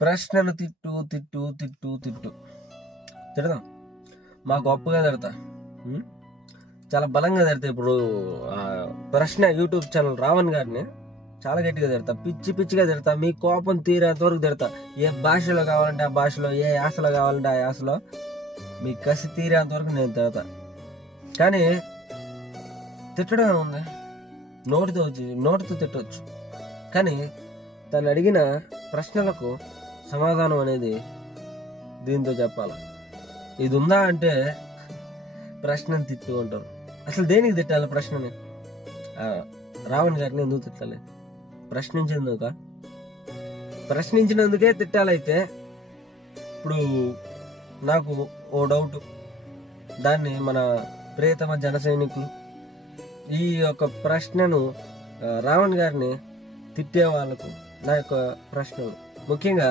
ప్రశ్నను తిట్టు తిట్టు తిట్టు తిట్టు తిడదాం. మా గొప్పగా తిడతా, చాలా బలంగా తిడతా. ఇప్పుడు ప్రశ్న యూట్యూబ్ ఛానల్ రావణ్ గారిని చాలా గట్టిగా తిడతా, పిచ్చి పిచ్చిగా తిడతా. మీ కోపం తీరేంత వరకు తిడతా. ఏ భాషలో కావాలంటే ఆ భాషలో, ఏ యాసలో కావాలంటే ఆ యాసలో, మీ కసి తీరేంత వరకు నేను తిడతా. కానీ తిట్టడం ఉంది, నోటితో తిట్టవచ్చు. కానీ తను అడిగిన ప్రశ్నలకు సమాధానం అనేది దీంతో చెప్పాలి. ఇది ఉందా అంటే ప్రశ్నను తిట్టు అంటారు. అసలు దేనికి తిట్టాలి ప్రశ్నని? రావణ్ గారిని ఎందుకు తిట్టాలి? ప్రశ్నించినందుకే తిట్టాలైతే ఇప్పుడు నాకు ఓ డౌట్, దాన్ని మన ప్రియతమ జన సైనికులు ఈ యొక్క ప్రశ్నను రావణ్ గారిని తిట్టే వాళ్ళకు నా యొక్క ప్రశ్నలు, ముఖ్యంగా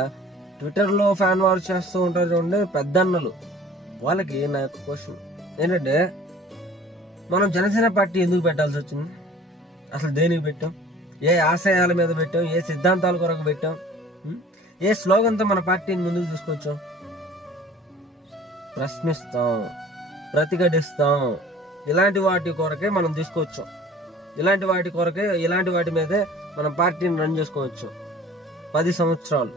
ట్విట్టర్లో ఫ్యాన్ వార్ చేస్తూ ఉంటారు చూడండి పెద్దన్నలు, వాళ్ళకి నా యొక్క క్వశ్చన్ ఏంటంటే, మనం జనసేన పార్టీ ఎందుకు పెట్టాల్సి వచ్చింది? అసలు దేనికి పెట్టాం? ఏ ఆశయాల మీద పెట్టాం? ఏ సిద్ధాంతాల కొరకు పెట్టాం? ఏ స్లోగన్తో మన పార్టీని ముందుకు తీసుకొచ్చాం? ప్రశ్నిస్తాం, ప్రతిఘటిస్తాం. ఇలాంటి వాటి కొరకే మనం తీసుకొచ్చాం. ఇలాంటి వాటి మీదే మనం పార్టీని రన్ చేసుకోవచ్చు 10 సంవత్సరాలు.